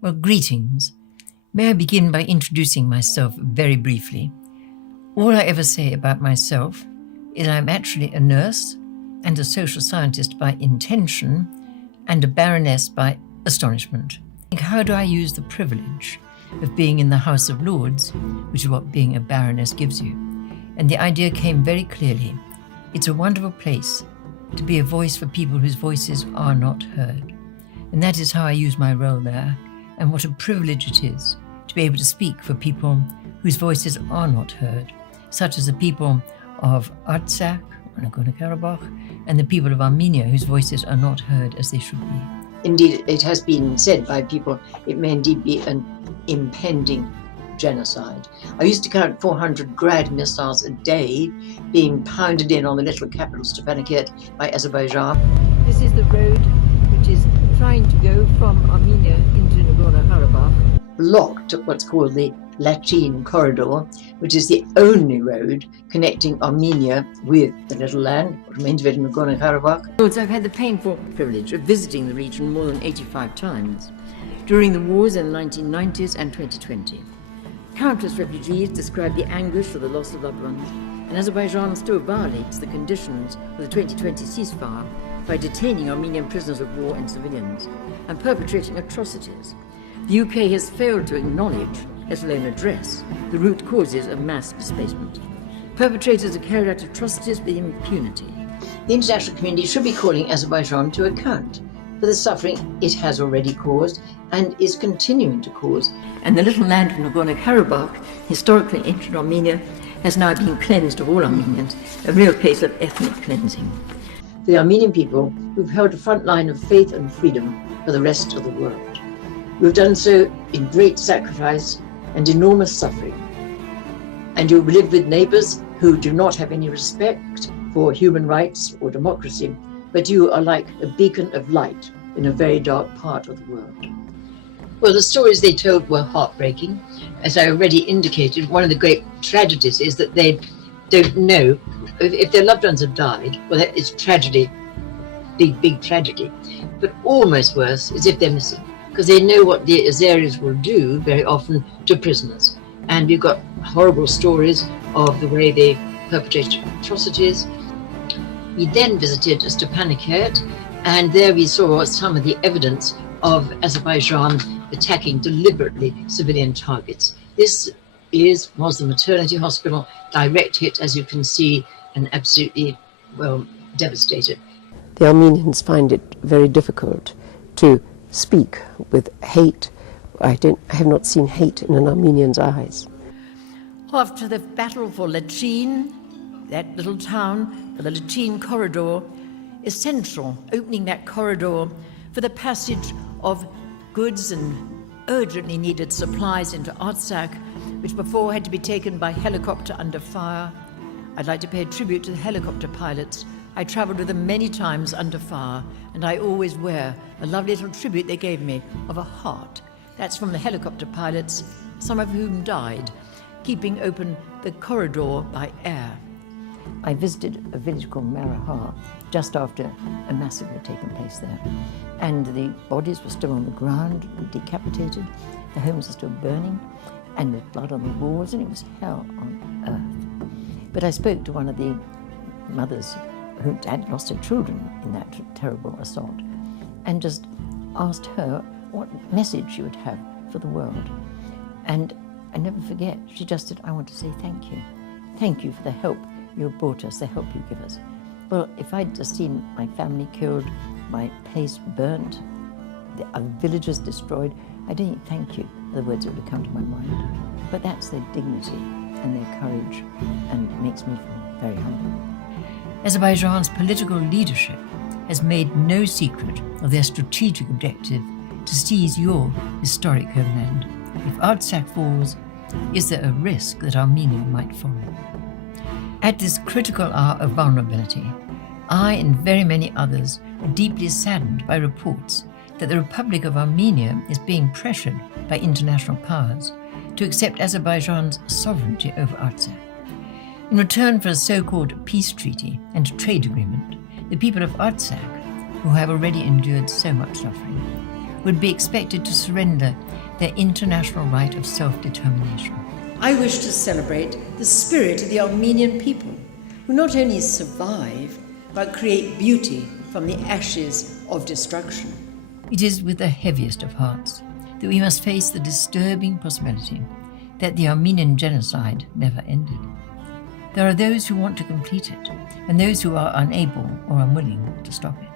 Well, greetings. May I begin by introducing myself very briefly? All I ever say about myself is I'm actually a nurse and a social scientist by intention and a baroness by astonishment. How do I use the privilege of being in the House of Lords, which is what being a baroness gives you? And the idea came very clearly. It's a wonderful place to be a voice for people whose voices are not heard. And that is how I use my role there. And what a privilege it is to be able to speak for people whose voices are not heard, such as the people of Artsakh, Nagorno-Karabakh, and the people of Armenia whose voices are not heard as they should be. Indeed, it has been said by people, it may indeed be an impending genocide. I used to count 400 Grad missiles a day being pounded in on the little capital Stepanakert by Azerbaijan. This is the road which is trying to go from Armenia into Nagorno-Karabakh. Blocked what's called the Lachin corridor, which is the only road connecting Armenia with the little land, what remains of it in Nagorno-Karabakh. Lords, I've had the painful privilege of visiting the region more than 85 times during the wars in the 1990s and 2020. Countless refugees describe the anguish for the loss of loved ones, and Azerbaijan still violates the conditions of the 2020 ceasefire by detaining Armenian prisoners of war and civilians and perpetrating atrocities. The UK has failed to acknowledge, let alone address, the root causes of mass displacement. Perpetrators have carried out atrocities with impunity. The international community should be calling Azerbaijan to account for the suffering it has already caused and is continuing to cause. And the little land of Nagorno-Karabakh, historically ancient Armenia, has now been cleansed of all Armenians, a real case of ethnic cleansing. The Armenian people who've held a front line of faith and freedom for the rest of the world. We've done so in great sacrifice and enormous suffering. And you live with neighbours who do not have any respect for human rights or democracy, but you are like a beacon of light in a very dark part of the world. Well, the stories they told were heartbreaking. As I already indicated, one of the great tragedies is that they don't know if their loved ones have died. Well, it's tragedy, big tragedy. But almost worse is if they're missing, because they know what the Azeris will do very often to prisoners. And we've got horrible stories of the way they perpetrate atrocities. We then visited Stepanakert, and there we saw some of the evidence of Azerbaijan attacking deliberately civilian targets. This was the maternity hospital, direct hit, as you can see, and absolutely, well, devastated. The Armenians find it very difficult to speak with hate. I have not seen hate in an Armenian's eyes. After the battle for Lachin, that little town, for the Lachin corridor, essential, opening that corridor for the passage of goods and urgently needed supplies into Artsakh, which before had to be taken by helicopter under fire. I'd like to pay a tribute to the helicopter pilots. I travelled with them many times under fire, and I always wear a lovely little tribute they gave me of a heart. That's from the helicopter pilots, some of whom died, keeping open the corridor by air. I visited a village called Marahar just after a massacre had taken place there. And the bodies were still on the ground, decapitated, the homes were still burning, and with blood on the walls, and it was hell on earth. But I spoke to one of the mothers who had lost her children in that terrible assault, and just asked her what message she would have for the world. And I never forget, she just said, I want to say thank you. Thank you for the help you brought us, the help you give us. Well, if I'd just seen my family killed, my place burnt, the villages destroyed, I don't think thank you are the words that would come to my mind. But that's their dignity and their courage, and it makes me feel very humble. Azerbaijan's political leadership has made no secret of their strategic objective to seize your historic homeland. If Artsakh falls, is there a risk that Armenia might follow? At this critical hour of vulnerability, I and very many others are deeply saddened by reports that the Republic of Armenia is being pressured by international powers to accept Azerbaijan's sovereignty over Artsakh. In return for a so-called peace treaty and trade agreement, the people of Artsakh, who have already endured so much suffering, would be expected to surrender their international right of self-determination. I wish to celebrate the spirit of the Armenian people, who not only survive, but create beauty from the ashes of destruction. It is with the heaviest of hearts that we must face the disturbing possibility that the Armenian genocide never ended. There are those who want to complete it, and those who are unable or unwilling to stop it.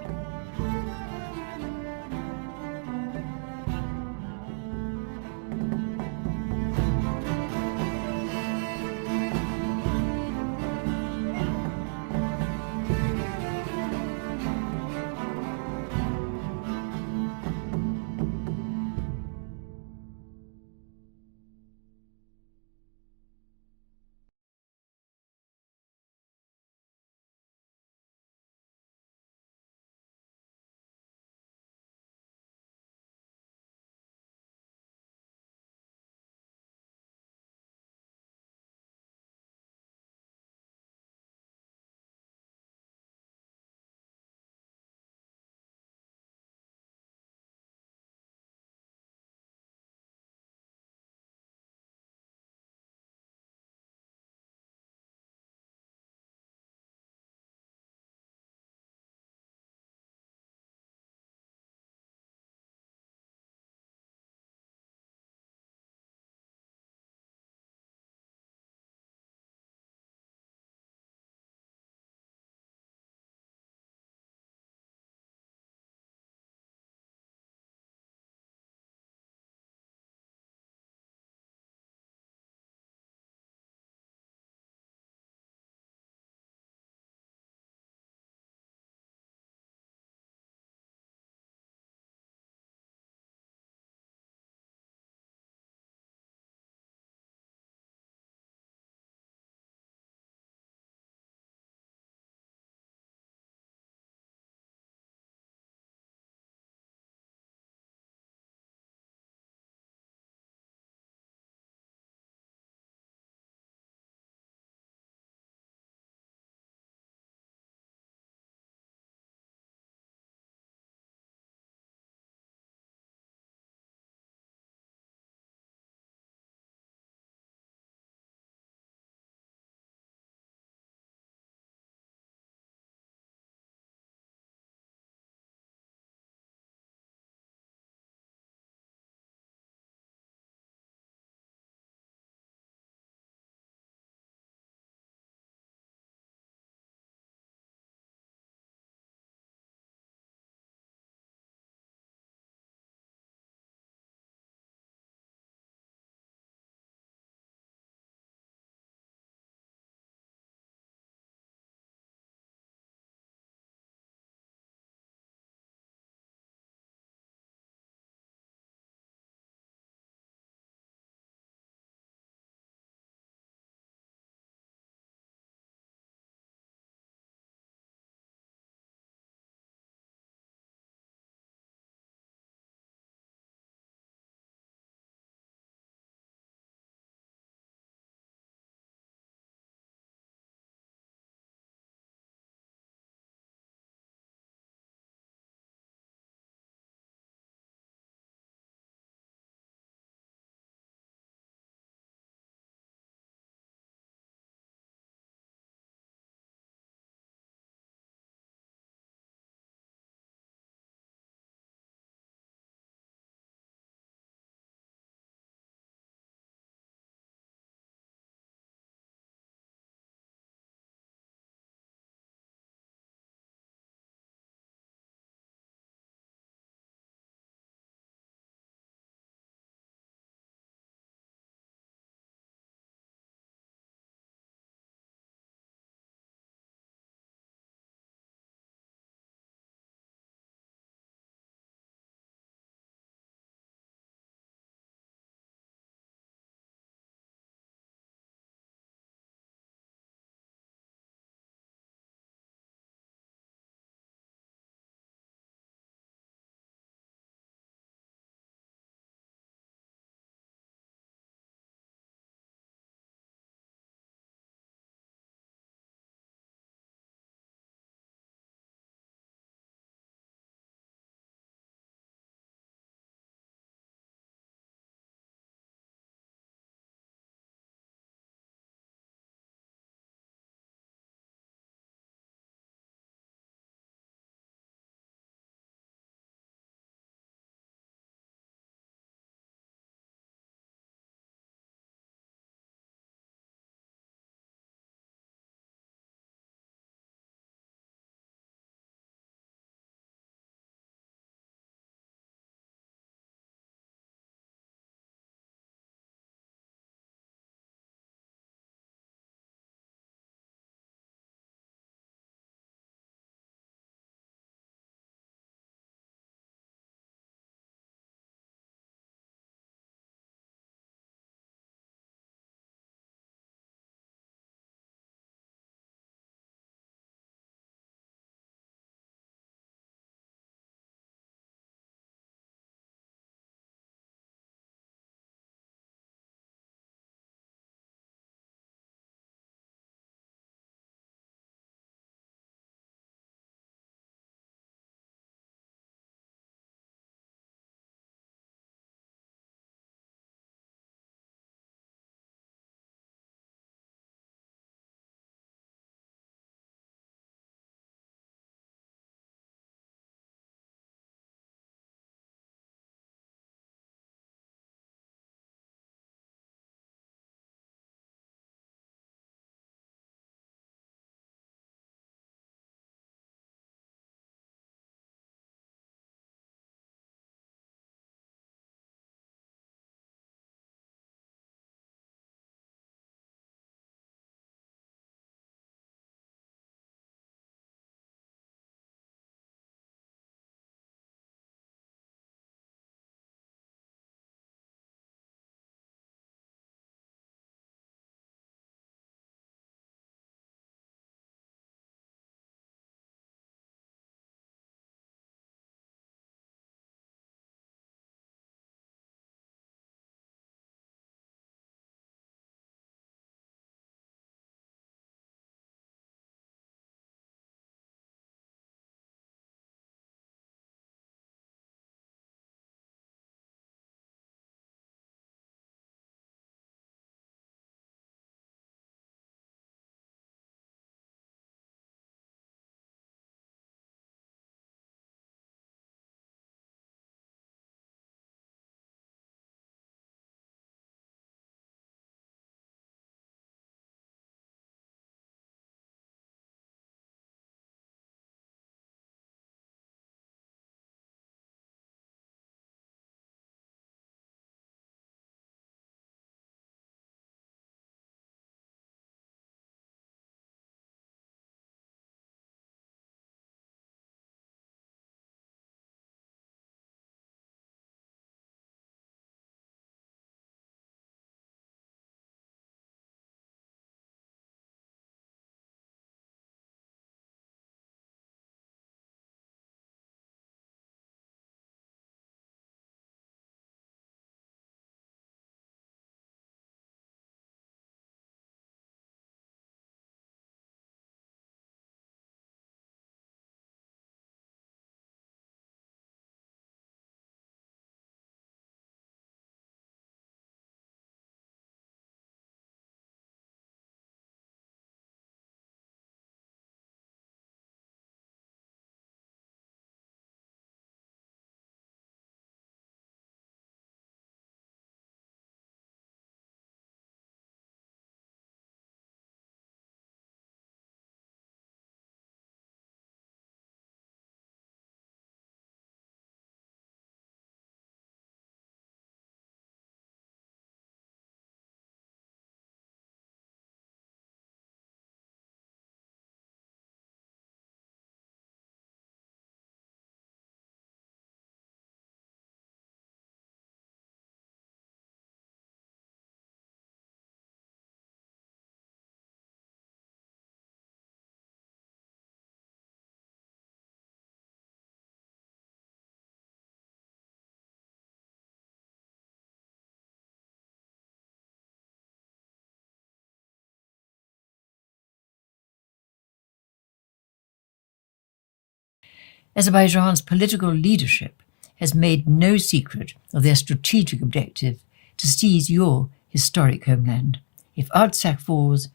Azerbaijan's political leadership has made no secret of their strategic objective to seize your historic homeland. If Artsakh falls,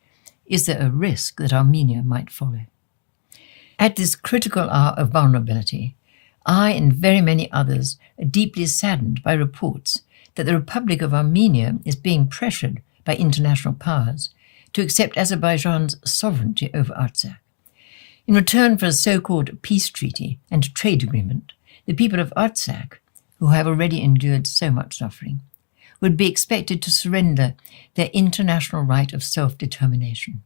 is there a risk that Armenia might follow? At this critical hour of vulnerability, I and very many others are deeply saddened by reports that the Republic of Armenia is being pressured by international powers to accept Azerbaijan's sovereignty over Artsakh. In return for a so-called peace treaty and trade agreement, the people of Artsakh, who have already endured so much suffering, would be expected to surrender their international right of self-determination.